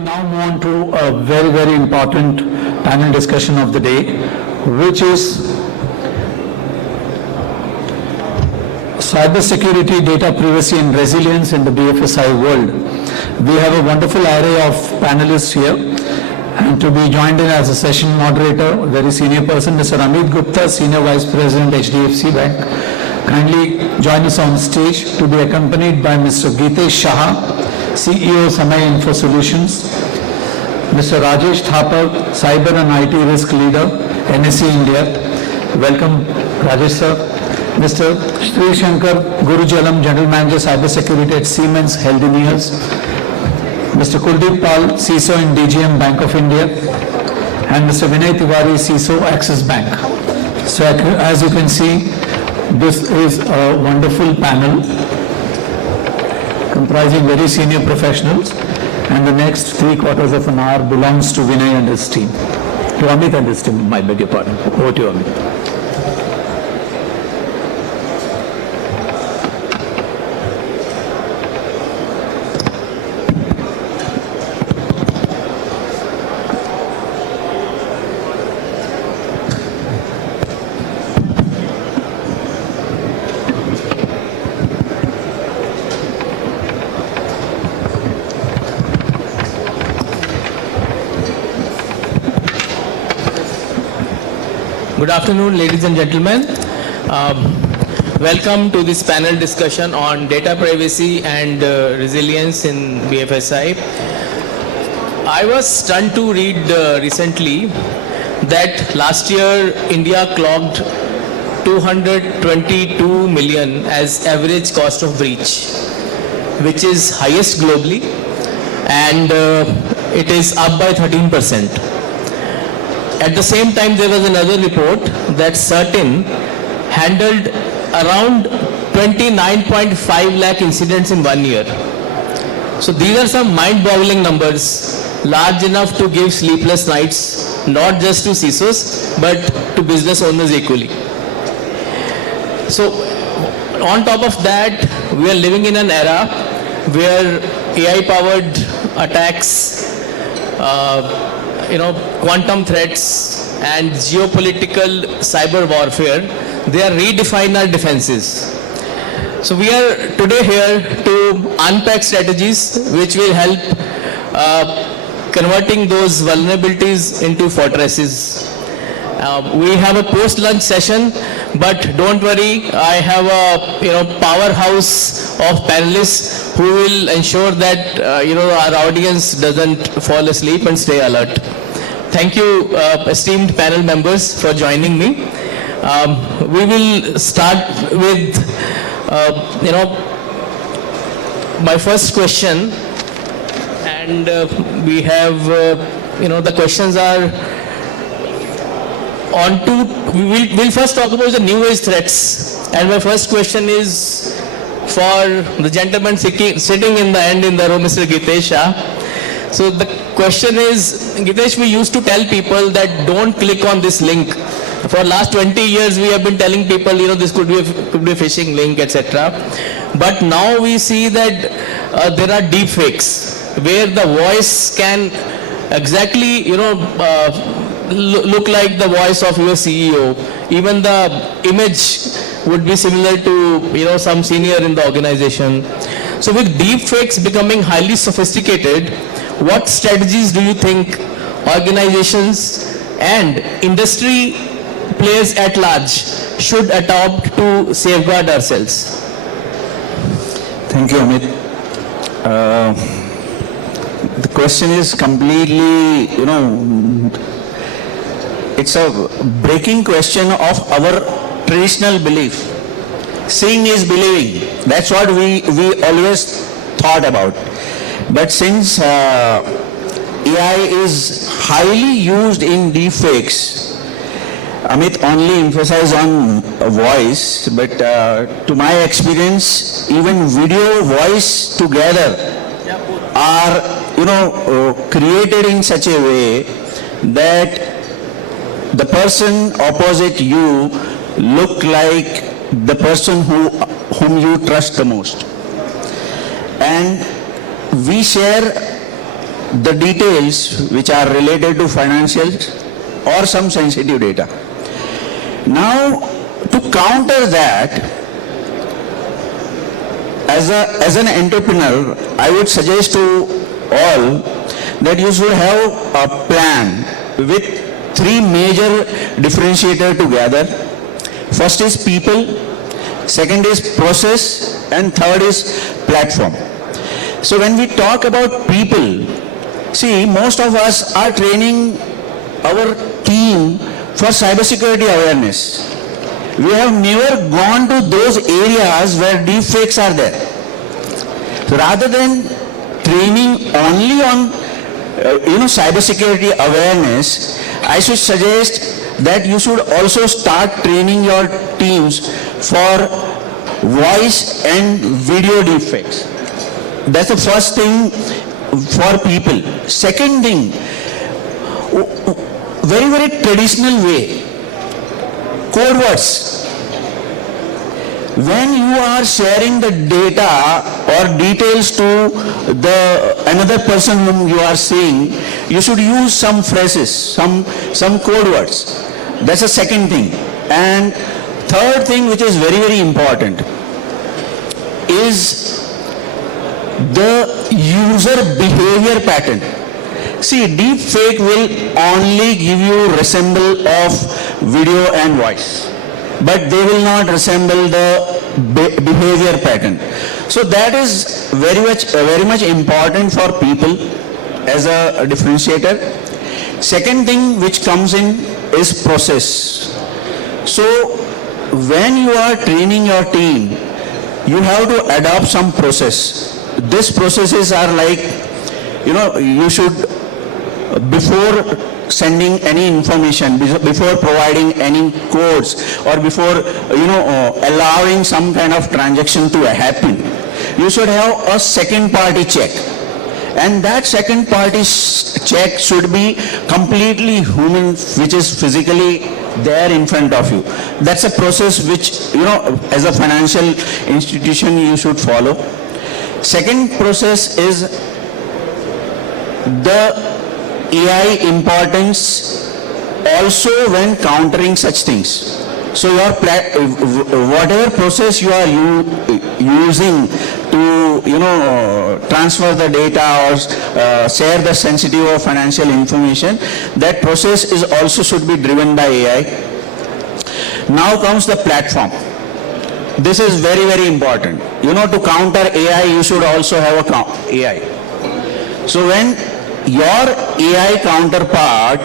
we now move on to a very, very important panel discussion of the day, which is Cybersecurity, Data Privacy and Resilience in the BFSI world. We have a wonderful array of panelists here, and to be joined in as a session moderator, a very senior person, Mr. Amit Gupta, Senior Vice President, HDFC Bank. Kindly join us on stage to be accompanied by Mr. Gitesh, Shah, CEO, Samay, Infosolutions, Mr. Rajesh, Thapar, Cyber and IT Risk Leader, NSE India. Welcome, Rajesh sir. Mr. Sreeshankar, Gurujalam, General Manager, Cybersecurity at Siemens, Healthineers. Mr. Kuldeep, CISO in DGM, Bank of India. And Mr. Vinay, Tiwari, CISO, Axis Bank. So as you can see, this is a wonderful panel comprising very senior professionals, and the next 3/4 of an hour belongs to Vinay and his team. To Amit and his team, I beg your pardon. Over to you, Amit. Good afternoon, ladies and gentlemen. Welcome to this panel discussion on data privacy and resilience in BFSI. I was stunned to read recently that last year India clocked 222 million as average cost of breach, which is highest globally, and it is up by 13%. At the same time, there was another report that Certain handled around 29.5 lakh incidents in 1 year. So these are some mind-boggling numbers, large enough to give sleepless nights, not just to CISOs, but to business owners equally. So on top of that, we are living in an era where AI-powered attacks, quantum threats and geopolitical cyber warfare, they are redefining our defenses. So we are today here to unpack strategies which will help converting those vulnerabilities into fortresses. We have a post-lunch session, but don't worry, I have a powerhouse of panelists who will ensure that our audience doesn't fall asleep and stay alert. Thank you, esteemed panel members, for joining me. We will start with, my first question, and we have, the questions are on to. We'll first talk about the new age threats, and my first question is for the gentleman sitting in the end in the room, Mr. Gitesh Shah. So the question is, Gitesh, we used to tell people that don't click on this link. For last 20 years, we have been telling people, this could be a phishing link, etc. But now we see that there are deep fakes where the voice can exactly, look like the voice of your CEO. Even the image would be similar to, some senior in the organization. So with deep fakes becoming highly sophisticated, what strategies do you think organizations and industry players at large should adopt to safeguard ourselves? Thank you, Amit. The question is completely, it's a breaking question of our traditional belief. Seeing is believing. That's what we always thought about. But since AI is highly used in deepfakes, Amit only emphasized on voice, but to my experience, even video, voice together are, created in such a way that the person opposite you look like the person whom you trust the most. And we share the details which are related to financials or some sensitive data. Now, to counter that, as an entrepreneur, I would suggest to all that you should have a plan with three major differentiators together. First is people, second is process, and third is platform. So when we talk about people, see, most of us are training our team for cybersecurity awareness. We have never gone to those areas where deepfakes are there. So rather than training only on cybersecurity awareness, I should suggest that you should also start training your teams for voice and video deepfakes. That's the first thing for people. Second thing, very, very traditional way, code words. When you are sharing the data or details to another person whom you are seeing, you should use some phrases, some code words. That's the second thing. And third thing, which is very, very important, is the user behavior pattern. See, deepfake will only give you resemble of video and voice, but they will not resemble the behavior pattern. So that is very much important for people as a differentiator. Second thing which comes in is process. So when you are training your team, you have to adopt some process. These processes are like, you should, before sending any information, before providing any codes, or before allowing some kind of transaction to happen, you should have a second party check, and that second party check should be completely human, which is physically there in front of you. That's a process which as a financial institution you should follow. Second process is the AI importance also when countering such things. So your whatever process you are using to transfer the data or share the sensitive or financial information, that process is also should be driven by AI. Now comes the platform. This is very, very important. To counter AI, you should also have a AI. So when your AI counterpart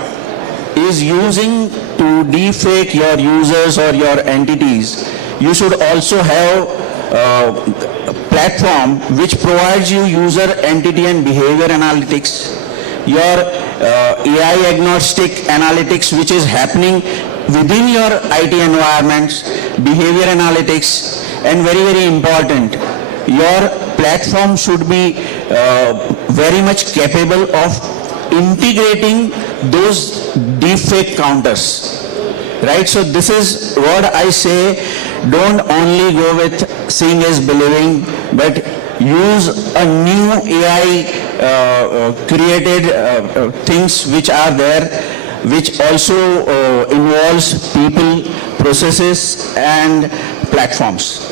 is using to defake your users or your entities, you should also have a platform which provides you user, entity and behavior analytics, your AI agnostic analytics which is happening within your IT environments, behavior analytics, and very, very important, your platform should be very much capable of integrating those deepfake counters, right? So this is what I say, don't only go with seeing is believing, but use a new AI created things which are there, which also involves people, processes and platforms.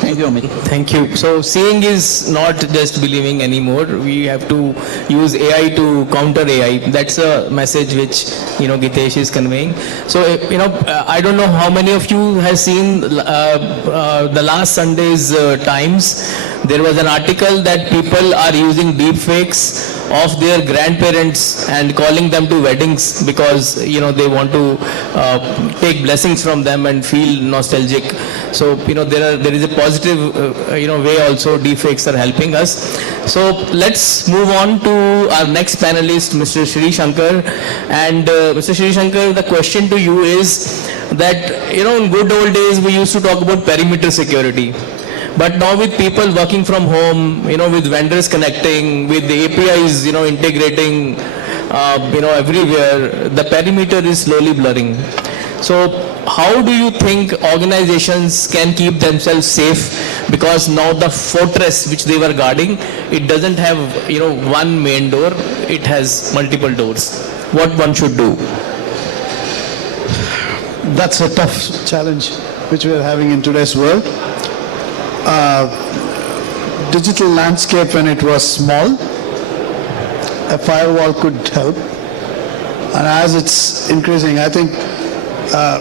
Thank you, Amit. Thank you. So seeing is not just believing anymore. We have to use AI to counter AI. That's a message which Gitesh is conveying. So I don't know how many of you have seen the last Sunday's Times. There was an article that people are using deepfakes of their grandparents and calling them to weddings because they want to take blessings from them and feel nostalgic. So there is a positive way also deepfakes are helping us. So let's move on to our next panelist, Mr. Sreeshankar. And Mr. Sreeshankar, the question to you is that in good old days we used to talk about perimeter security. But now with people working from home, with vendors connecting, with the APIs, integrating, everywhere, the perimeter is slowly blurring. So how do you think organizations can keep themselves safe? Because now the fortress which they were guarding, it doesn't have, one main door, it has multiple doors. What one should do? That's a tough challenge which we are having in today's world. Digital landscape, when it was small, a firewall could help. And as it's increasing, I think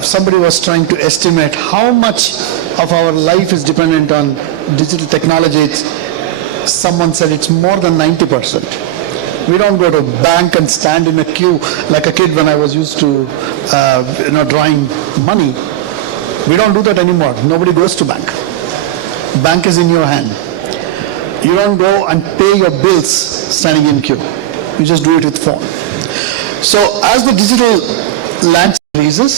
somebody was trying to estimate how much of our life is dependent on digital technology. Someone said it's more than 90%. We don't go to a bank and stand in a queue like a kid when I was used to, drawing money. We don't do that anymore. Nobody goes to bank. Bank is in your hand. You don't go and pay your bills standing in queue. You just do it with phone. So as the digital landscape increases,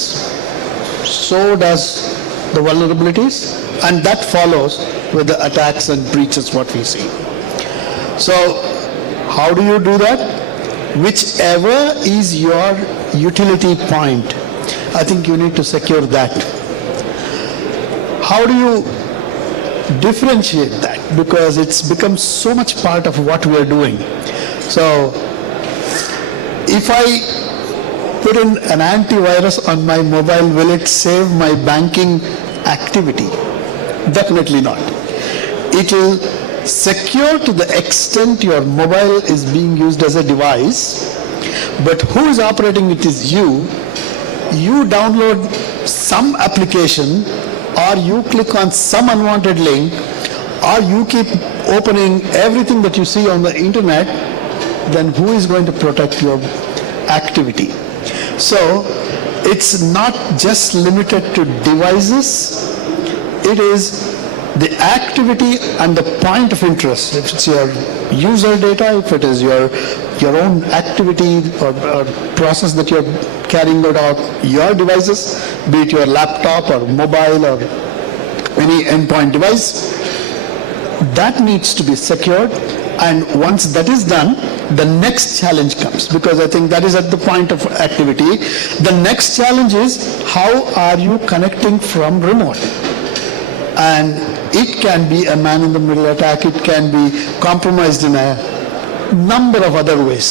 so does the vulnerabilities, and that follows with the attacks and breaches what we see. So how do you do that? Whichever is your utility point, I think you need to secure that. How do you differentiate that? Because it's become so much part of what we are doing. So if I put in an antivirus on my mobile, will it save my banking activity? Definitely not. It will secure to the extent your mobile is being used as a device, but who is operating it is you. You download some application, or you click on some unwanted link, or you keep opening everything that you see on the internet, then who is going to protect your activity? So it's not just limited to devices, it is the activity and the point of interest. If it's your user data, if it is your own activity or process that you're carrying out of your devices, be it your laptop or mobile or any endpoint device, that needs to be secured. And once that is done, the next challenge comes, because I think that is at the point of activity. The next challenge is, how are you connecting from remote? And it can be a man-in-the-middle attack, it can be compromised in a number of other ways.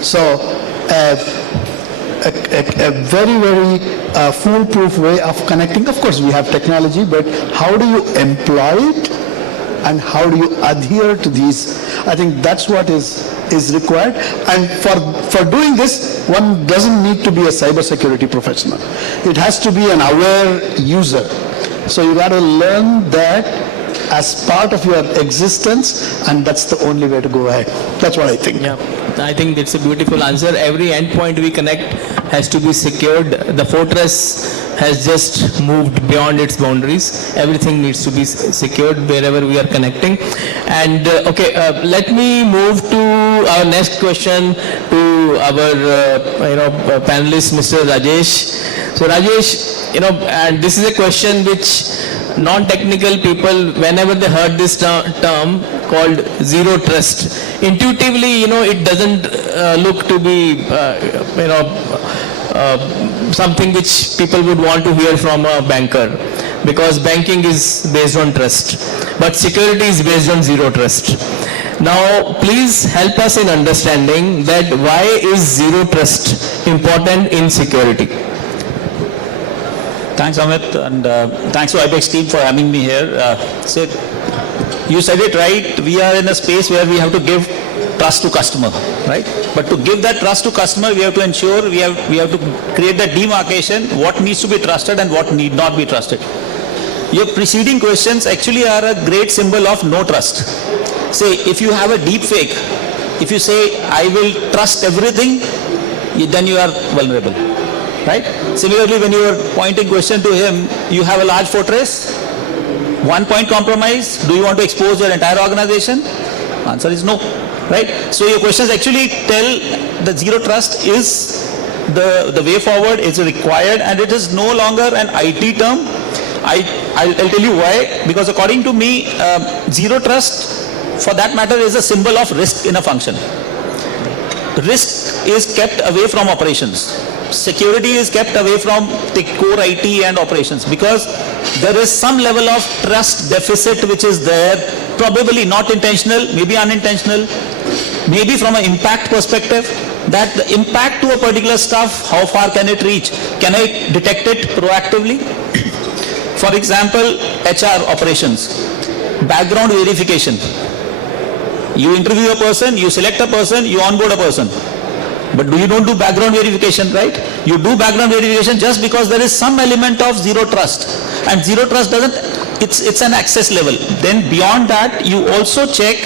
So a very, very foolproof way of connecting. Of course, we have technology, but how do you employ it? And how do you adhere to these? I think that's what is required. And for doing this, one doesn't need to be a cybersecurity professional. It has to be an aware user. So you got to learn that as part of your existence, and that's the only way to go ahead. That's what I think. Yeah, I think it's a beautiful answer. Every endpoint we connect has to be secured. The fortress has just moved beyond its boundaries. Everything needs to be secured wherever we are connecting. And let me move to our next question to our panelist, Mr. Rajesh. So Rajesh, and this is a question which non-technical people, whenever they heard this term called zero trust, intuitively, it doesn't look to be, something which people would want to hear from a banker, because banking is based on trust, but security is based on zero trust. Now, please help us in understanding that why is zero trust important in security? Thanks, Amit, and thanks to IBEX team for having me here. You said it right. We are in a space where we have to give trust to customer, right? But to give that trust to customer, we have to ensure we have to create that demarcation, what needs to be trusted and what need not be trusted. Your preceding questions actually are a great symbol of no trust. Say, if you have a deep fake, if you say, I will trust everything, then you are vulnerable. Right? Similarly, when you are pointing question to him, you have a large fortress, 1 point compromise, do you want to expose your entire organization? Answer is no. Right? So your questions actually tell that zero trust is the way forward, it's required, and it is no longer an IT term. I'll tell you why. Because according to me, zero trust, for that matter, is a symbol of risk in a function. Risk is kept away from operations. security is kept away from the core IT and operations, because there is some level of trust deficit which is there, probably not intentional, maybe unintentional, maybe from an impact perspective, that the impact to a particular stuff, how far can it reach? Can I detect it proactively? For example, HR operations, background verification. You interview a person, you select a person, you onboard a person. But you don't do background verification, right? You do background verification just because there is some element of zero trust. And zero trust doesn't, it's an access level. Then beyond that, you also check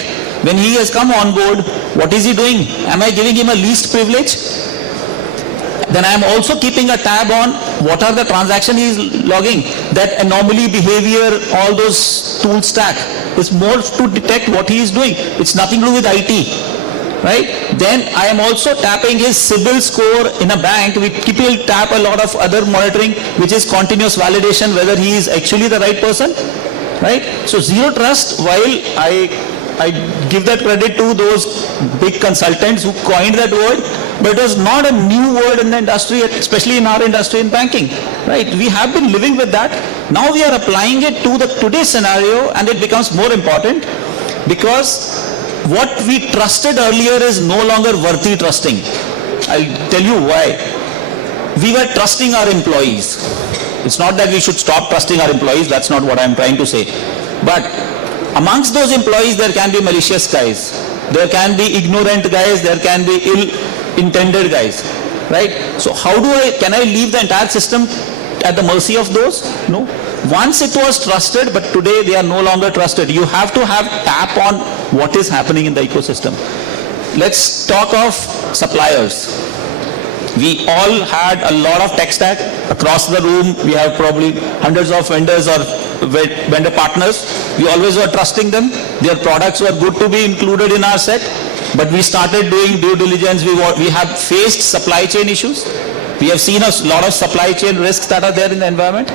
when he has come on board, what is he doing? Am I giving him a least privilege? Then I am also keeping a tab on what are the transactions he is logging. That anomaly behavior, all those tool stack is more to detect what he is doing. It's nothing to do with IT, right? Then I am also tapping his CIBIL score in a bank. People tap a lot of other monitoring, which is continuous validation, whether he is actually the right person, right? So zero trust, while I give that credit to those big consultants who coined that word, but it was not a new word in the industry, especially in our industry in banking, right? We have been living with that. Now we are applying it to the today's scenario, and it becomes more important because what we trusted earlier is no longer worthy trusting. I'll tell you why. We were trusting our employees. It's not that we should stop trusting our employees, that's not what I'm trying to say. But amongst those employees, there can be malicious guys. There can be ignorant guys, there can be ill-intended guys, right? So can I leave the entire system at the mercy of those? No. Once it was trusted, but today they are no longer trusted. You have to have tap on what is happening in the ecosystem. Let's talk of suppliers. We all had a lot of tech stack across the room. We have probably hundreds of vendors or vendor partners. We always were trusting them. Their products were good to be included in our set, but we started doing due diligence. We have faced supply chain issues. We have seen a lot of supply chain risks that are there in the environment.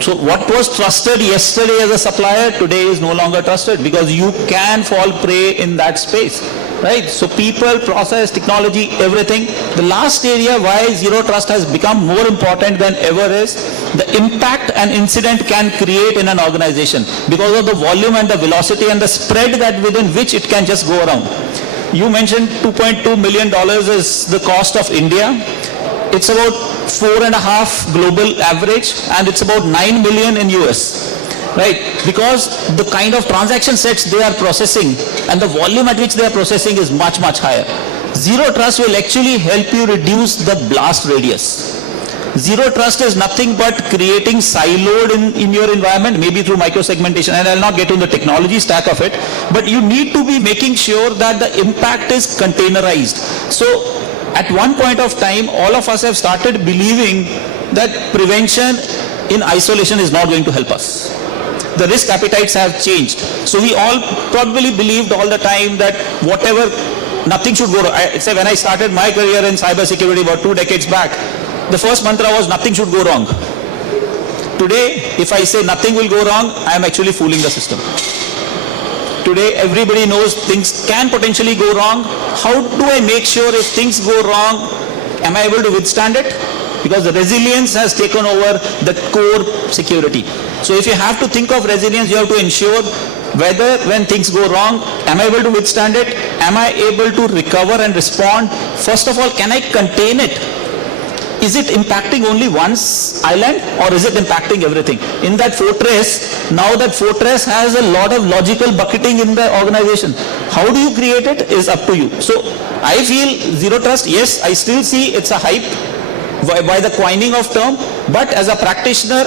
So what was trusted yesterday as a supplier, today is no longer trusted, because you can fall prey in that space, right? So people, process, technology, everything. The last area why zero trust has become more important than ever is the impact an incident can create in an organization because of the volume and the velocity and the spread that within which it can just go around. You mentioned $2.2 million is the cost of India. It's about 4.5 global average, and it's about 9 million in US, right? Because the kind of transaction sets they are processing and the volume at which they are processing is much, much higher. Zero trust will actually help you reduce the blast radius. Zero trust is nothing but creating siloed in your environment, maybe through micro-segmentation, and I'll not get into the technology stack of it, but you need to be making sure that the impact is containerized. So at one point of time, all of us have started believing that prevention in isolation is not going to help us. The risk appetites have changed. So we all probably believed all the time that whatever, nothing should go wrong. Say when I started my career in cybersecurity about 2 decades back, the first mantra was nothing should go wrong. Today, if I say nothing will go wrong, I am actually fooling the system. Today, everybody knows things can potentially go wrong. How do I make sure if things go wrong, am I able to withstand it? Because the resilience has taken over the core security. So if you have to think of resilience, you have to ensure whether when things go wrong, am I able to withstand it? Am I able to recover and respond? First of all, can I contain it? Is it impacting only one island, or is it impacting everything? In that fortress, now that fortress has a lot of logical bucketing in the organization. How do you create it is up to you. So I feel zero trust, yes, I still see it's a hype by the coining of term, but as a practitioner,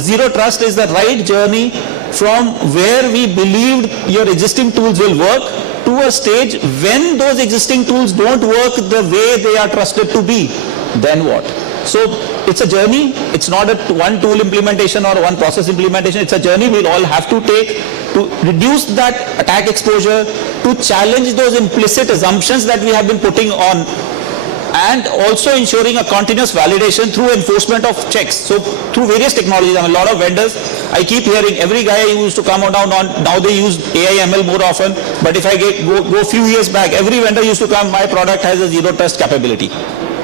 zero trust is the right journey from where we believed your existing tools will work to a stage when those existing tools don't work the way they are trusted to be. Then what? So it's a journey. It's not a one tool implementation or one process implementation. It's a journey we'll all have to take to reduce that attack exposure, to challenge those implicit assumptions that we have been putting on, and also ensuring a continuous validation through enforcement of checks. So through various technologies, I mean, a lot of vendors, I keep hearing every guy who used to come down on, now they use AI ML more often, but if I go a few years back, every vendor used to come, my product has a zero trust capability.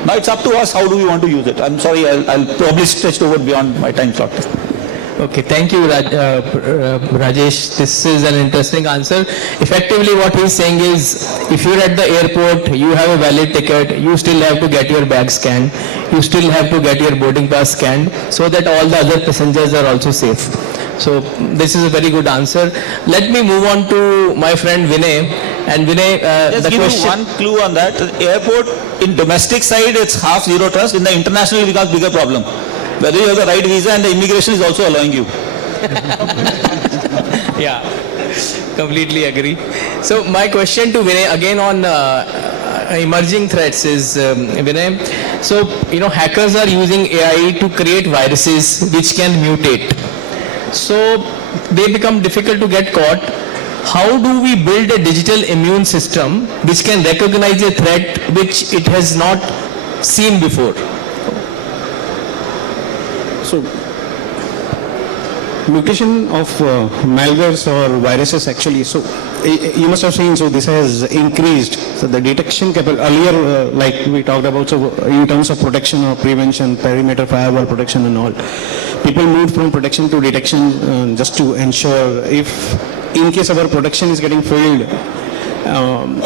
Now it's up to us how do we want to use it. I'm sorry, I'll probably stretch over beyond my time slot. Okay, thank you, Rajesh. This is an interesting answer. Effectively, what he's saying is, if you're at the airport, you have a valid ticket, you still have to get your bag scanned, you still have to get your boarding pass scanned, so that all the other passengers are also safe. So this is a very good answer. Let me move on to my friend Vinay. And Vinay, Just the give question. you one clue on that. Airport, in domestic side, it's half zero trust. In the international, it becomes bigger problem. Whether you have the right visa and the immigration is also allowing you. Yeah, completely agree. So my question to Vinay again on emerging threats is, Vinay, so hackers are using AI to create viruses which can mutate. So they become difficult to get caught. How do we build a digital immune system which can recognize a threat which it has not seen before? So, mutation of malwares or viruses actually, so you must have seen, so this has increased. So the detection capability, earlier like we talked about, so in terms of protection or prevention, perimeter firewall protection and all, people moved from protection to detection just to ensure if in case our protection is getting failed,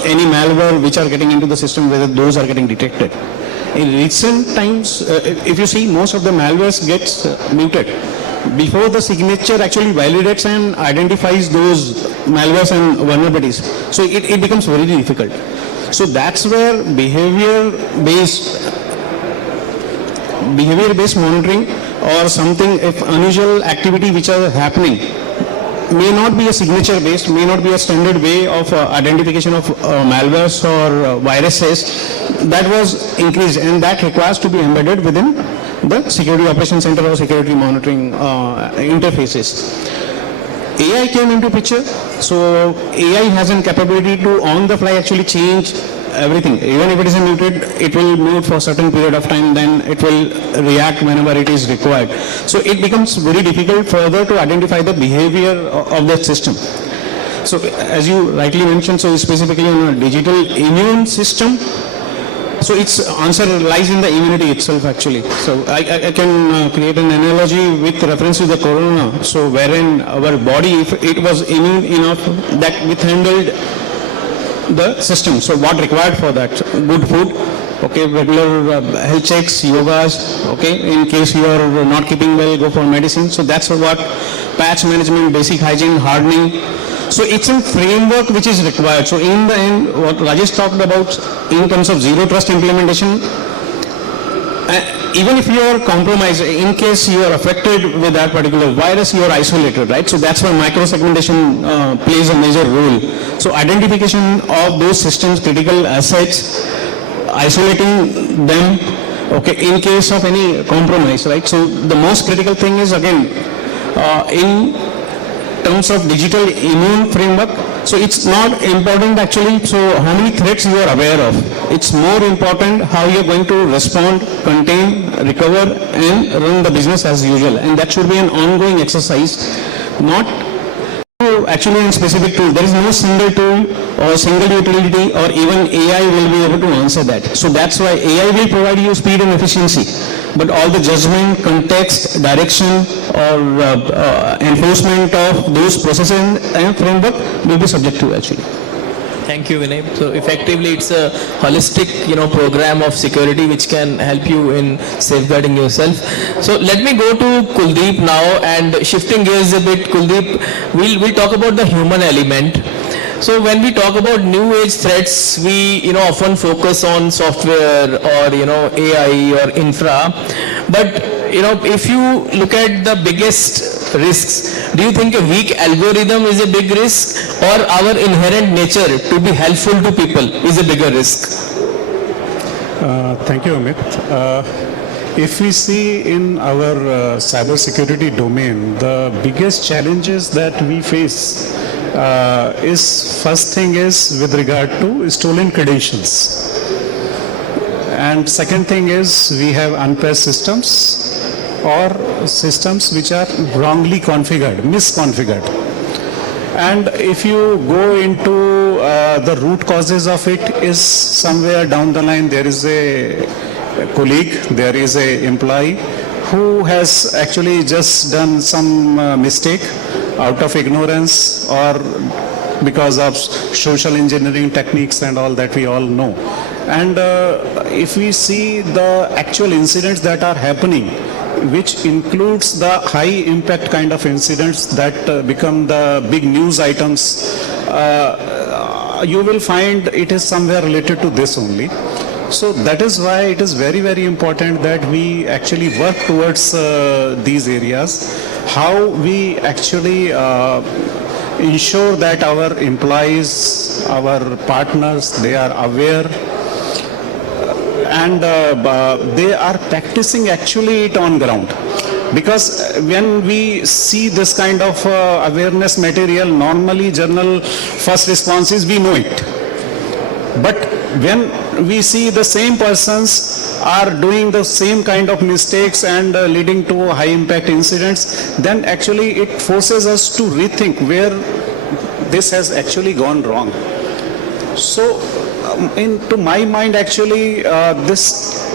any malware which are getting into the system, whether those are getting detected. In recent times, if you see, most of the malwares gets muted. Before the signature actually validates and identifies those malwares and vulnerabilities. So it becomes very difficult. So that's where behavior-based monitoring or something, if unusual activity which are happening, may not be a signature based, may not be a standard way of identification of malwares or viruses, that was increased, and that requires to be embedded within the security operations center or security monitoring interfaces. AI came into picture, so AI has a capability to on the fly actually change everything. Even if it is muted, it will mute for a certain period of time, then it will react whenever it is required. So it becomes very difficult further to identify the behavior of that system. So as you rightly mentioned, so specifically on a digital immune system, so its answer lies in the immunity itself actually. So I can create an analogy with reference to the corona. So wherein our body, if it was immune enough, that withhandled the system. So what required for that? Good food, okay, regular health checks, yogas, okay, in case you are not keeping well, go for medicine. So that's what patch management, basic hygiene, hardening. So it's a framework which is required. So in the end, what Rajesh talked about in terms of zero trust implementation, even if you are compromised, in case you are affected with that particular virus, you are isolated, right? So that's where micro-segmentation plays a major role. So identification of those systems, critical assets, isolating them, okay, in case of any compromise, right? So the most critical thing is, again, in terms of digital immune framework, so it's not important actually, so how many threats you are aware of. It's more important how you're going to respond, contain, recover, and run the business as usual. And that should be an ongoing exercise, not actually in specific tool. There is no single tool or single utility or even AI will be able to answer that. So that's why AI will provide you speed and efficiency. But all the judgment, context, direction or enforcement of those processes and framework will be subject to actually. Thank you, Vinay. So effectively, it's a holistic, program of security which can help you in safeguarding yourself. So let me go to Kuldeep now, and shifting gears a bit, Kuldeep, we'll talk about the human element. So when we talk about new age threats, we often focus on software or AI or infra, but if you look at the biggest risks, do you think a weak algorithm is a big risk, or our inherent nature to be helpful to people is a bigger risk? Thank you, Amit. If we see in our cybersecurity domain, the biggest challenges that we face is, first thing is with regard to stolen credentials. And second thing is we have unpaired systems or systems which are wrongly configured, misconfigured. And if you go into the root causes of it, is somewhere down the line there is a colleague, there is a employee who has actually just done some mistake out of ignorance or because of social engineering techniques and all that we all know. And if we see the actual incidents that are happening, which includes the high impact kind of incidents that become the big news items, you will find it is somewhere related to this only. So that is why it is very, very important that we actually work towards these areas. How we actually ensure that our employees, our partners, they are aware and they are practicing actually it on ground. Because when we see this kind of awareness material, normally general first response is we know it. But when we see the same persons are doing the same kind of mistakes and leading to high impact incidents, then actually it forces us to rethink where this has actually gone wrong. So to my mind actually this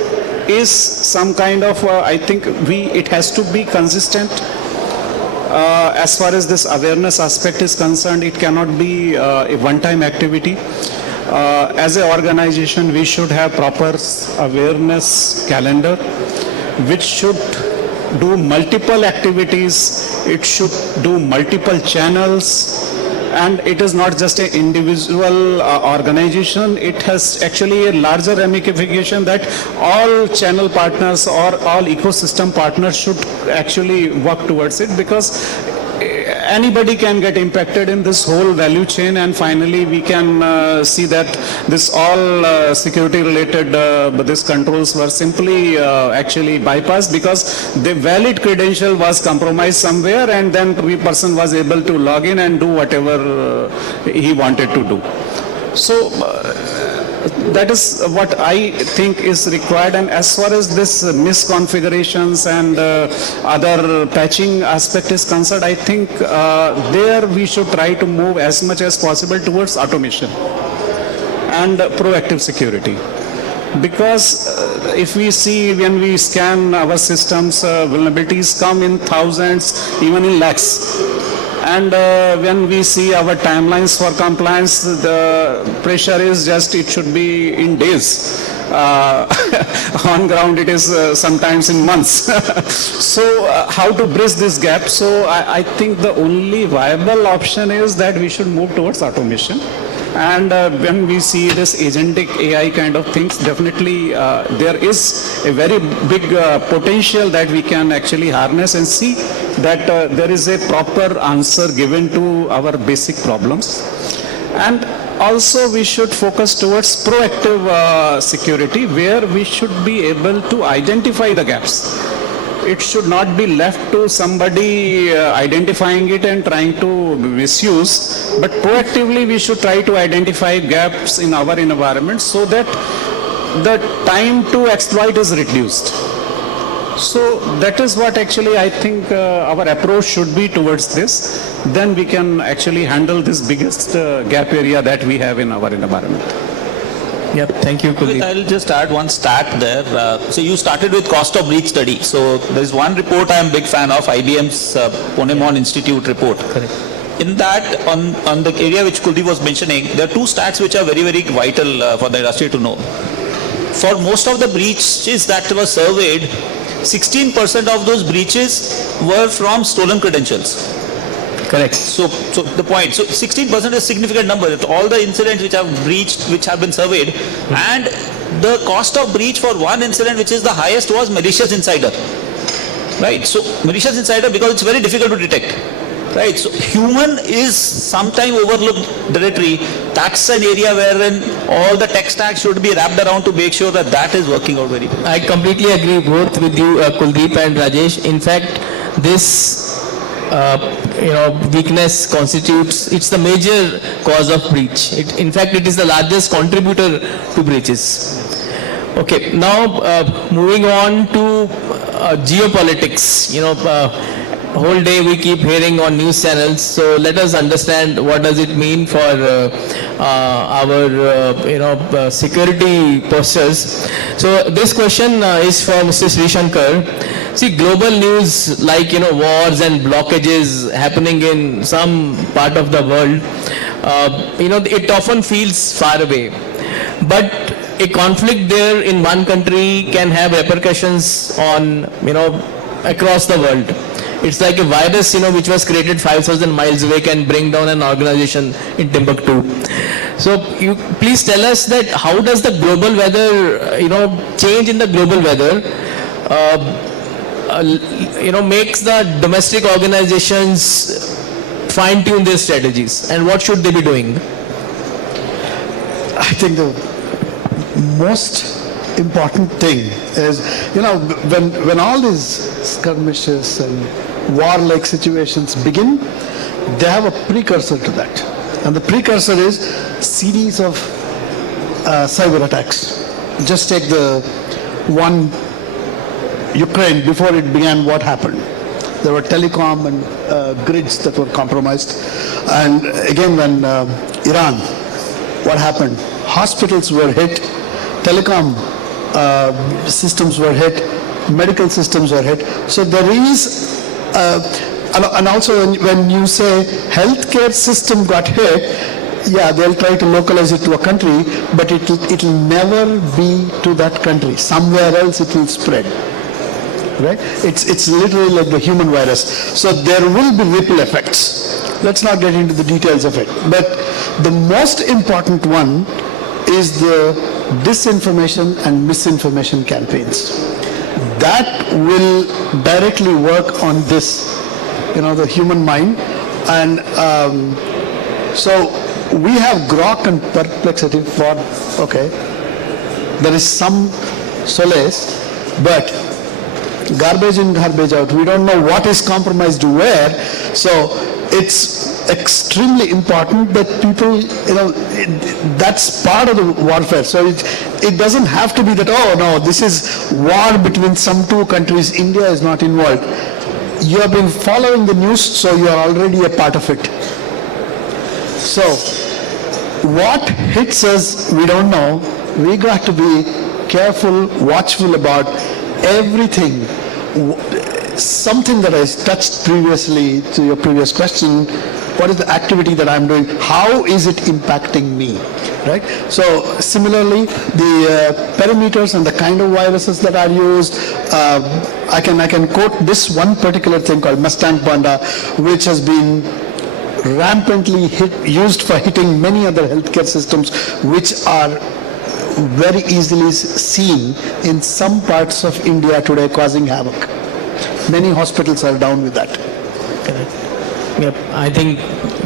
is some kind of I think it has to be consistent. As far as this awareness aspect is concerned, it cannot be a one-time activity. As an organization, we should have proper awareness calendar, which should do multiple activities, it should do multiple channels, and it is not just an individual organization, it has actually a larger ramification that all channel partners or all ecosystem partners should actually work towards it, because anybody can get impacted in this whole value chain, and finally we can see that this all security related this controls were simply actually bypassed because the valid credential was compromised somewhere, and then the person was able to log in and do whatever he wanted to do. So that is what I think is required. And as far as this misconfigurations and other patching aspect is concerned, I think there we should try to move as much as possible towards automation and proactive security. Because if we see, when we scan our systems, vulnerabilities come in thousands, even in lakhs. And when we see our timelines for compliance, the pressure is just, it should be in days. On ground it is sometimes in months. So how to bridge this gap? So I think the only viable option is that we should move towards automation. And when we see this agentic AI kind of things, definitely there is a very big potential that we can actually harness and see that there is a proper answer given to our basic problems. And also we should focus towards proactive security, where we should be able to identify the gaps. It should not be left to somebody identifying it and trying to misuse, but proactively we should try to identify gaps in our environment so that the time to exploit is reduced. So that is what actually I think our approach should be towards this. Then we can actually handle this biggest gap area that we have in our environment. Yep, thank you, Kuldeep. I'll just add one stat there. So you started with cost of breach study. So there's one report I'm a big fan of, IBM's Ponemon Institute report. Correct. In that, on the area which Kuldeep was mentioning, there are two stats which are very, very vital for the industry to know. For most of the breaches that were surveyed, 16% of those breaches were from stolen credentials. Correct. So the point, so 16% is a significant number. All the incidents which have breached, which have been surveyed, and the cost of breach for one incident, which is the highest, was malicious insider. Right. So malicious insider, because it's very difficult to detect. Right. So human is sometime overlooked territory. That's an area wherein all the tech stack should be wrapped around to make sure that that is working out very well. I completely agree both with you, Kuldeep and Rajesh. In fact, this weakness constitutes, it's the major cause of breach. In fact, it is the largest contributor to breaches. Okay, now moving on to geopolitics. Whole day we keep hearing on news channels. So let us understand what does it mean for our security postures. So this question is for Mr. Sreeshankar. See, global news like wars and blockages happening in some part of the world, it often feels far away. But a conflict there in one country can have repercussions on across the world. It's like a virus, which was created 5,000 miles away can bring down an organization in Timbuktu. So you please tell us that how does the global weather, change in the global weather, makes the domestic organizations fine tune their strategies, and what should they be doing? I think the most important thing is, when all these skirmishes and warlike situations begin, they have a precursor to that. And the precursor is series of cyber attacks. Just take the one Ukraine, before it began, what happened? There were telecom and grids that were compromised. And again, when Iran, what happened? Hospitals were hit, telecom systems were hit, medical systems were hit. So there is, and also when you say healthcare system got hit, yeah, they'll try to localize it to a country, but it'll never be to that country. Somewhere else it will spread. Right? It's literally like the human virus. So there will be ripple effects. Let's not get into the details of it. But the most important one is the disinformation and misinformation campaigns. That will directly work on this, the human mind. And so we have grok and perplexity for, okay, there is some solace, but garbage in, garbage out. We don't know what is compromised where. So it's extremely important that people, that's part of the warfare. So it doesn't have to be that, oh no, this is war between some two countries. India is not involved. You have been following the news, so you are already a part of it. So what hits us, we don't know. We got to be careful, watchful about everything. Something that I touched previously to your previous question, what is the activity that I'm doing? How is it impacting me? Right? So similarly, the perimeters and the kind of viruses that are used, I can quote this one particular thing called Mustang Panda, which has been rampantly used for hitting many other healthcare systems, which are very easily seen in some parts of India today, causing havoc. Many hospitals are down with that. Correct. Yep. I think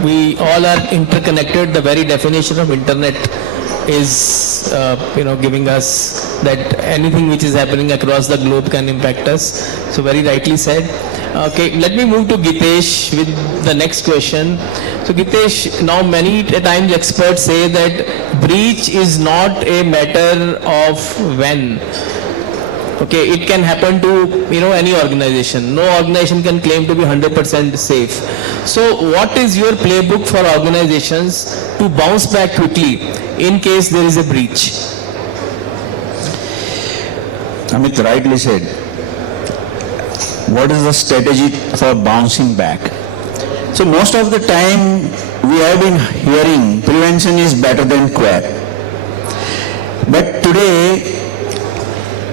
we all are interconnected. The very definition of internet is, giving us that anything which is happening across the globe can impact us. So very rightly said. Okay, let me move to Gitesh with the next question. So Gitesh, now many times experts say that breach is not a matter of when. Okay, it can happen to any organization. No organization can claim to be 100% safe. So what is your playbook for organizations to bounce back quickly in case there is a breach? Amit rightly said. What is the strategy for bouncing back? So most of the time we have been hearing prevention is better than cure. But today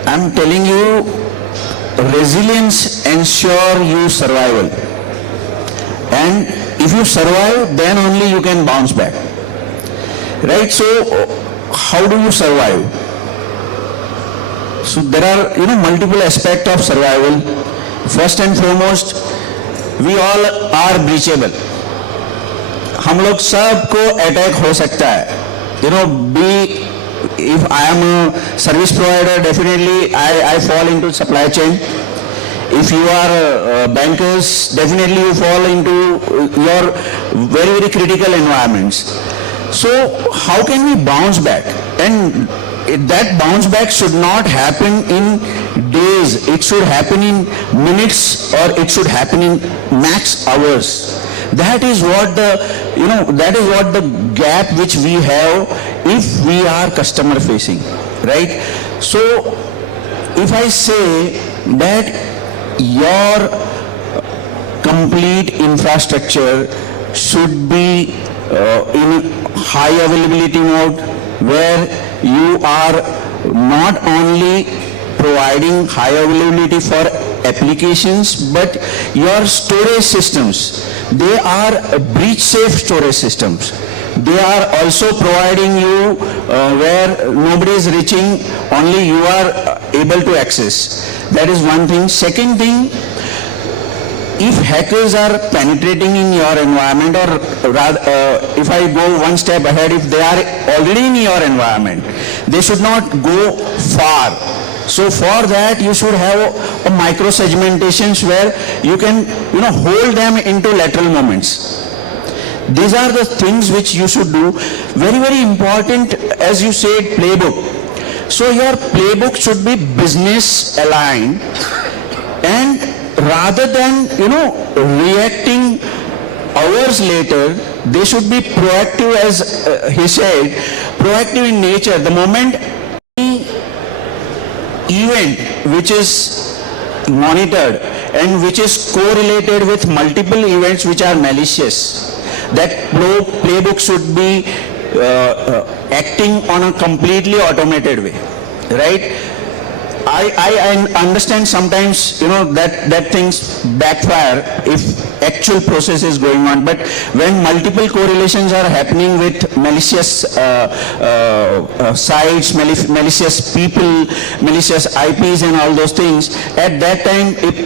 I'm telling you, resilience ensure you survival. And if you survive, then only you can bounce back. Right? So how do you survive? So there are multiple aspects of survival. First and foremost, we all are breachable. हम लोग सबको attack हो सकता है. If I am a service provider, definitely I fall into supply chain. If you are bankers, definitely you fall into your very, very critical environments. So how can we bounce back? And that bounce back should not happen in days. It should happen in minutes, or it should happen in max hours. That is what that is what the gap which we have if we are customer facing, right? So if I say that your complete infrastructure should be in high availability mode, where you are not only providing high availability for applications, but your storage systems, they are breach safe storage systems. They are also providing you where nobody is reaching, only you are able to access. That is one thing. Second thing, if hackers are penetrating in your environment, or rather, if I go one step ahead, if they are already in your environment, they should not go far. So for that, you should have a micro segmentations where you can, hold them into lateral movements. These are the things which you should do. Very, very important, as you said, playbook. So your playbook should be business aligned, and rather than, reacting hours later, they should be proactive, as he said, proactive in nature. The moment any event which is monitored and which is correlated with multiple events which are malicious, that playbook should be acting on a completely automated way, right? I understand sometimes, that things backfire if actual process is going on, but when multiple correlations are happening with malicious sites, malicious people, malicious IPs and all those things, at that time, if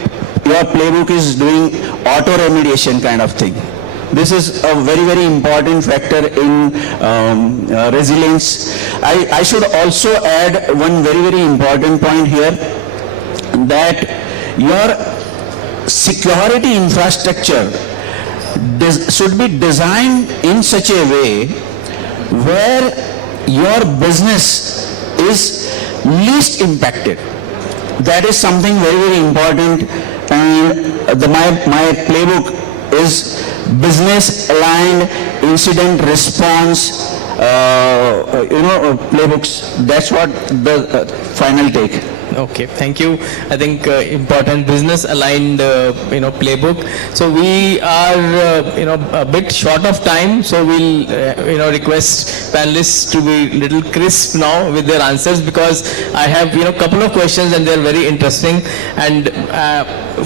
your playbook is doing auto remediation kind of thing. This is a very, very important factor in resilience. I should also add one very, very important point here, that your security infrastructure should be designed in such a way where your business is least impacted. That is something very, very important, and my playbook is business aligned incident response playbooks. That's what the final take. Okay, thank you. I think important business aligned, playbook. So we are, a bit short of time. So we'll, request panelists to be little crisp now with their answers, because I have, couple of questions and they're very interesting. And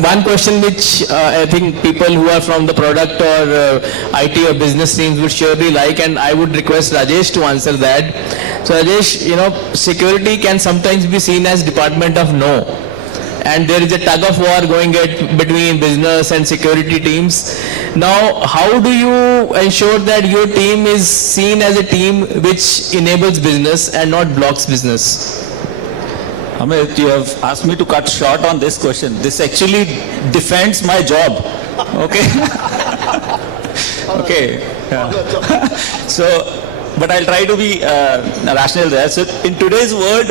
one question which I think people who are from the product or IT or business teams would surely like, and I would request Rajesh to answer that. So Rajesh, security can sometimes be seen as department of no, and there is a tug of war going between business and security teams. Now, how do you ensure that your team is seen as a team which enables business and not blocks business? Amit, you have asked me to cut short on this question. This actually defends my job. Okay? Okay. Yeah. So, but I'll try to be rational there. So, in today's world,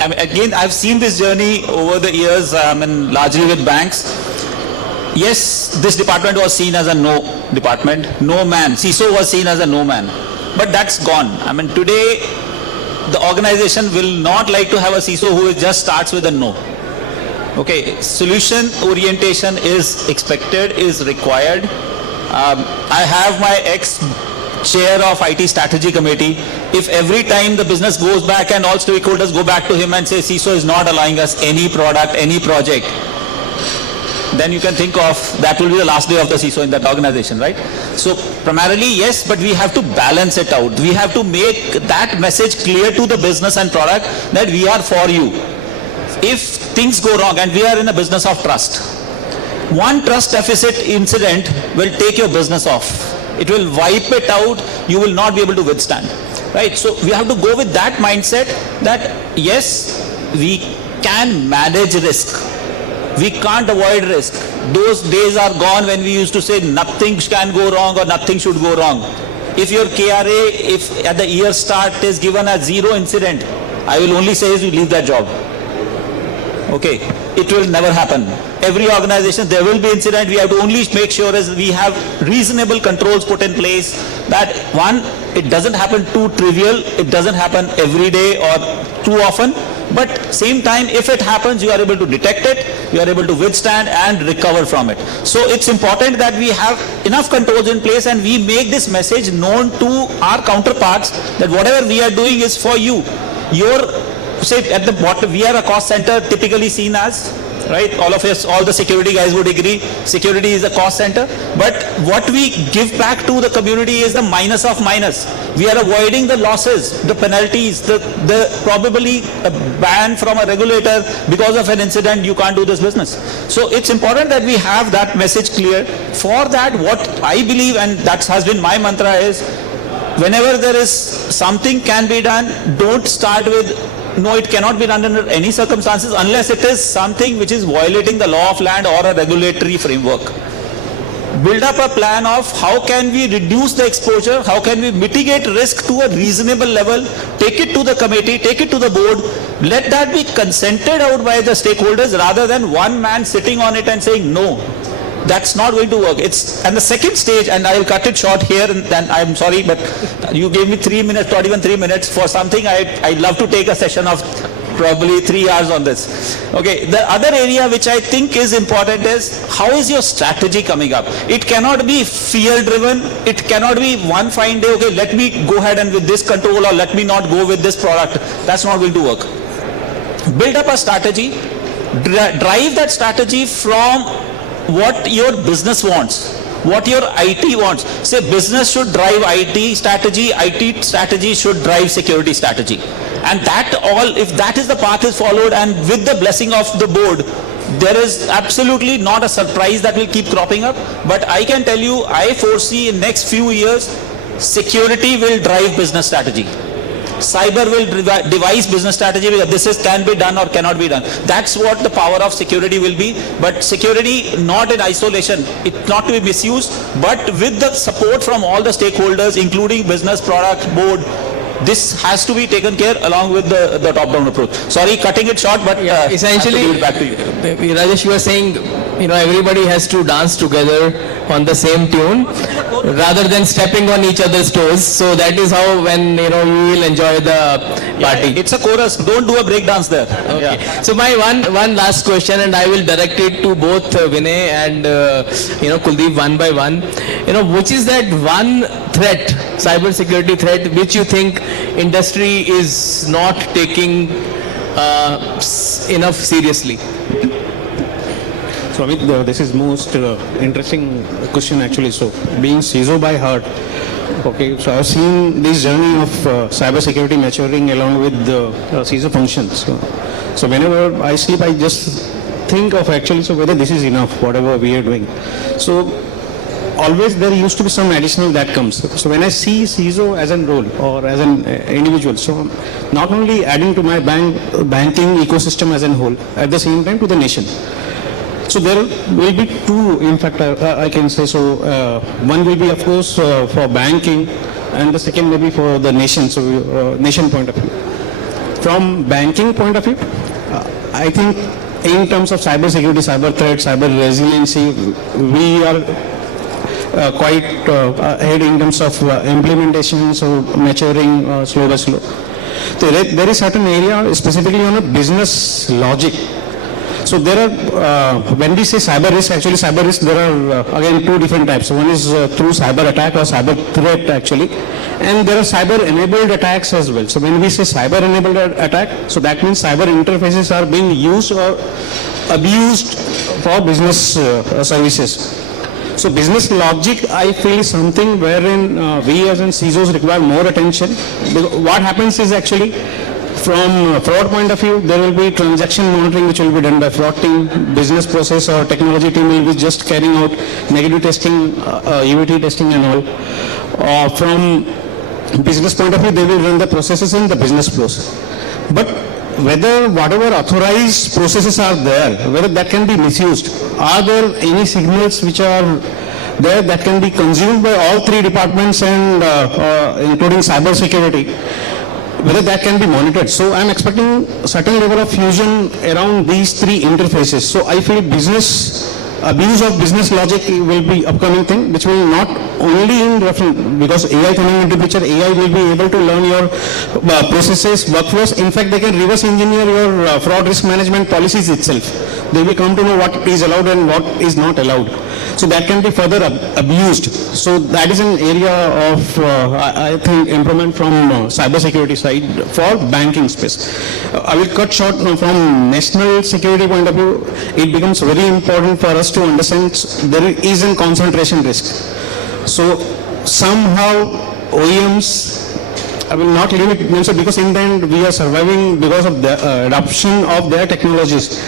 again, I've seen this journey over the years, largely with banks. Yes, this department was seen as a no department, no man. CISO was seen as a no man. But that's gone. Today, the organization will not like to have a CISO who just starts with a no. Okay, solution orientation is expected, is required. I have my ex-chair of IT strategy committee. If every time the business goes back and all stakeholders go back to him and say CISO is not allowing us any product, any project, then you can think of that will be the last day of the CISO in that organization, right? So primarily, yes, but we have to balance it out. We have to make that message clear to the business and product that we are for you. If things go wrong, and we are in a business of trust, one trust deficit incident will take your business off. It will wipe it out. You will not be able to withstand, right? So we have to go with that mindset that yes, we can manage risk. We can't avoid risk. Those days are gone when we used to say nothing can go wrong or nothing should go wrong. If your KRA, if at the year start is given as 0 incident, I will only say is you leave that job. Okay, it will never happen. every organization, there will be incident. We have to only make sure is we have reasonable controls put in place that one, it doesn't happen too trivial, it doesn't happen every day or too often, but same time, if it happens, you are able to detect it, you are able to withstand and recover from it. So it's important that we have enough controls in place and we make this message known to our counterparts that whatever we are doing is for you. Say at the bottom, we are a cost center typically seen as, right? All of us, all the security guys would agree, security is a cost center. But what we give back to the community is the minus of minus. We are avoiding the losses, the penalties, the probably a ban from a regulator because of an incident, you can't do this business. So it's important that we have that message clear. For that, what I believe, and that has been my mantra, is whenever there is something can be done, don't start with no, it cannot be done under any circumstances unless it is something which is violating the law of land or a regulatory framework. Build up a plan of how can we reduce the exposure, how can we mitigate risk to a reasonable level, take it to the committee, take it to the board, let that be consented out by the stakeholders rather than one man sitting on it and saying no. That's not going to work. And the second stage, and I will cut it short here, and then I'm sorry, but you gave me 3 minutes, not even 3 minutes for something. I'd love to take a session of probably 3 hours on this. Okay, the other area which I think is important is how is your strategy coming up? It cannot be fear driven. It cannot be one fine day, okay, let me go ahead and with this control or let me not go with this product. That's not going to work. Build up a strategy, drive that strategy from what your business wants, what your IT wants. Say business should drive IT strategy should drive security strategy. And that all, if that is the path is followed and with the blessing of the board, there is absolutely not a surprise that will keep cropping up. But I can tell you, I foresee in next few years, security will drive business strategy. Cyber will devise business strategy because this can be done or cannot be done. That's what the power of security will be. But security not in isolation, it's not to be misused, but with the support from all the stakeholders, including business, product, board. This has to be taken care along with the top-down approach. Sorry, cutting it short, but essentially, I have to give it back to you. Rajesh, you were saying, everybody has to dance together on the same tune rather than stepping on each other's toes. So that is how when, you will enjoy the party. It's a chorus. Don't do a break dance there. Okay. Yeah. So my one last question, and I will direct it to both Vinay and, Kuldeep one by one. Which is that one threat, cybersecurity threat, which you think industry is not taking enough seriously? So Amit, this is most interesting question actually. So being CISO by heart, okay, so I've seen this journey of cybersecurity maturing along with the CISO functions. So whenever I sleep, I just think of actually, so whether this is enough, whatever we are doing. So always there used to be some additional that comes. So when I see CISO as a role or as an individual, so I'm not only adding to my banking ecosystem as a whole, at the same time to the nation. So there will be two, in fact, I can say so. One will be, of course, for banking, and the second will be for the nation, so nation point of view. From banking point of view, I think in terms of cyber security, cyber threat, cyber resiliency, we are quite ahead in terms of implementation, so maturing slow by slow. So there is certain area specifically on a business logic. So there are, when we say cyber risk, actually cyber risk, there are again two different types. One is through cyber attack or cyber threat actually, and there are cyber enabled attacks as well. So when we say cyber enabled attack, so that means cyber interfaces are being used or abused for business services. So business logic, I feel, is something wherein we as in CISOs require more attention. What happens is actually, from fraud point of view, there will be transaction monitoring which will be done by fraud team, business process or technology team will be just carrying out negative testing, UAT testing and all. From business point of view, they will run the processes in the business flows. But whether whatever authorized processes are there, whether that can be misused, are there any signals which are there that can be consumed by all three departments and including cyber security, whether that can be monitored. So I'm expecting certain level of fusion around these three interfaces. So I feel abuse of business logic will be upcoming thing, which will not only in reference, because AI coming into picture, AI will be able to learn your processes, workflows. In fact, they can reverse engineer your fraud risk management policies itself. They will come to know what is allowed and what is not allowed. So that can be further abused. So that is an area of, I think, improvement from cybersecurity side for banking space. I will cut short from national security point of view. It becomes very important for us to understand there is a concentration risk. So somehow OEMs, I will not leave it because in the end we are surviving because of the adoption of their technologies.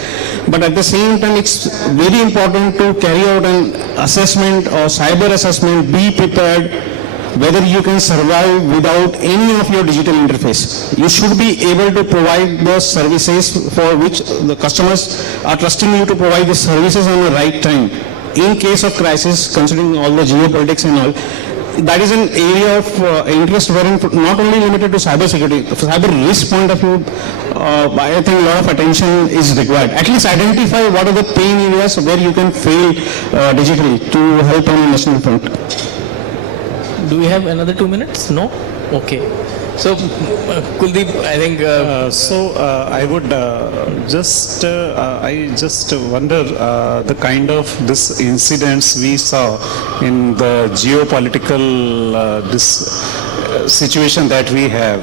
But at the same time, it's very important to carry out an assessment or cyber assessment, be prepared whether you can survive without any of your digital interface. You should be able to provide the services for which the customers are trusting you to provide the services on the right time. In case of crisis, considering all the geopolitics and all, that is an area of interest wherein not only limited to cyber security, from cyber risk point of view, I think a lot of attention is required. At least identify what are the pain areas where you can fail digitally to help on the national front. Do we have another 2 minutes? No? Okay. So, Kuldeep, I think... I would I just wonder the kind of this incidents we saw in the geopolitical situation that we have.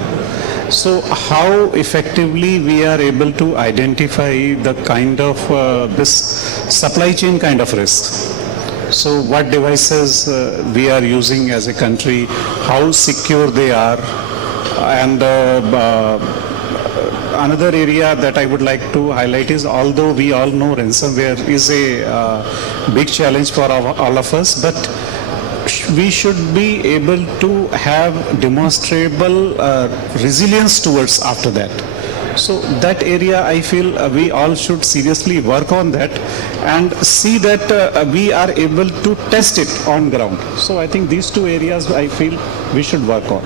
So how effectively we are able to identify the kind of this supply chain kind of risk? So what devices we are using as a country, how secure they are, and another area that I would like to highlight is, although we all know ransomware is a big challenge for all of us, but we should be able to have demonstrable resilience towards after that. So that area, I feel we all should seriously work on that and see that we are able to test it on ground. So I think these two areas I feel we should work on.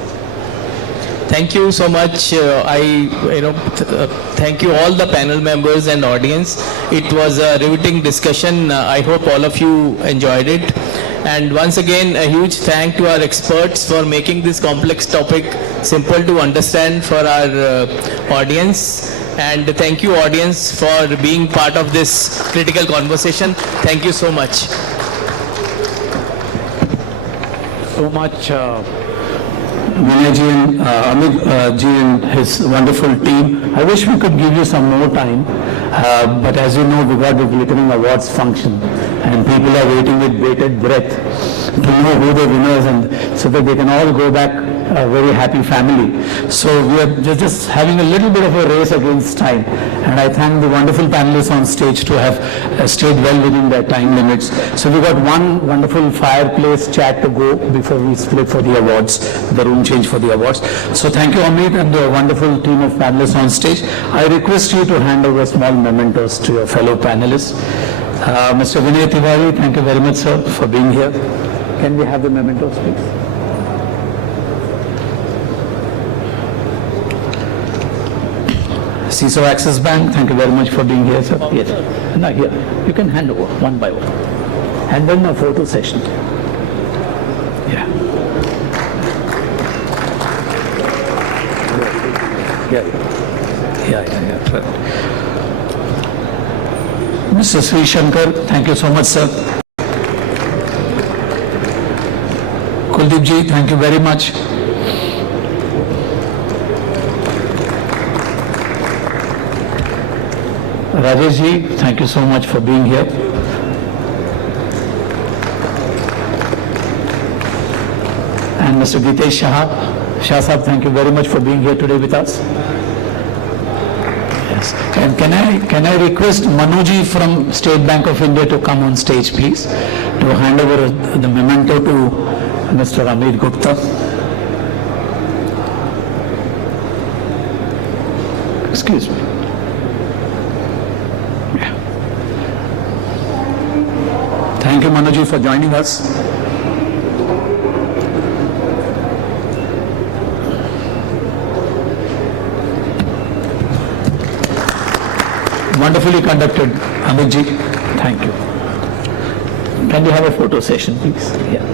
Thank you so much. Thank you all the panel members and audience. It was a riveting discussion. I hope all of you enjoyed it. And once again, a huge thank to our experts for making this complex topic simple to understand for our audience. And thank you, audience, for being part of this critical conversation. Thank you so much. So much. Vinay ji and Amit ji and his wonderful team. I wish we could give you some more time, but as you know, we got the glittering awards function, and people are waiting with bated breath to know who the winners, and so that they can all go back a very happy family. So we are just having a little bit of a race against time, and I thank the wonderful panelists on stage to have stayed well within their time limits. So we got one wonderful fireplace chat to go before we split for the awards, the room change for the awards. So thank you, Amit, and the wonderful team of panelists on stage. I request you to hand over small mementos to your fellow panelists. Mr. Vinay Tiwari, thank you very much, sir, for being here. Can we have the mementos, please? CISO Access Bank, thank you very much for being here, sir. Yes. No, here. You can hand over one by one. And then a photo session. Yeah. Yeah. Right. Mr. Sreeshankar, thank you so much, sir. Kuldeep ji, thank you very much. Rajesh ji, thank you so much for being here. And Mr. Gitesh Shah sahab, thank you very much for being here today with us. Yes. And can I request Manuji from State Bank of India to come on stage, please, to hand over the memento to Mr. Amit Gupta. Excuse me. Thank you, Manuji, for joining us. Wonderfully conducted, Amit ji. Thank you. Can we have a photo session, please? Yeah.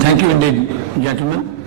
Thank you indeed, gentlemen.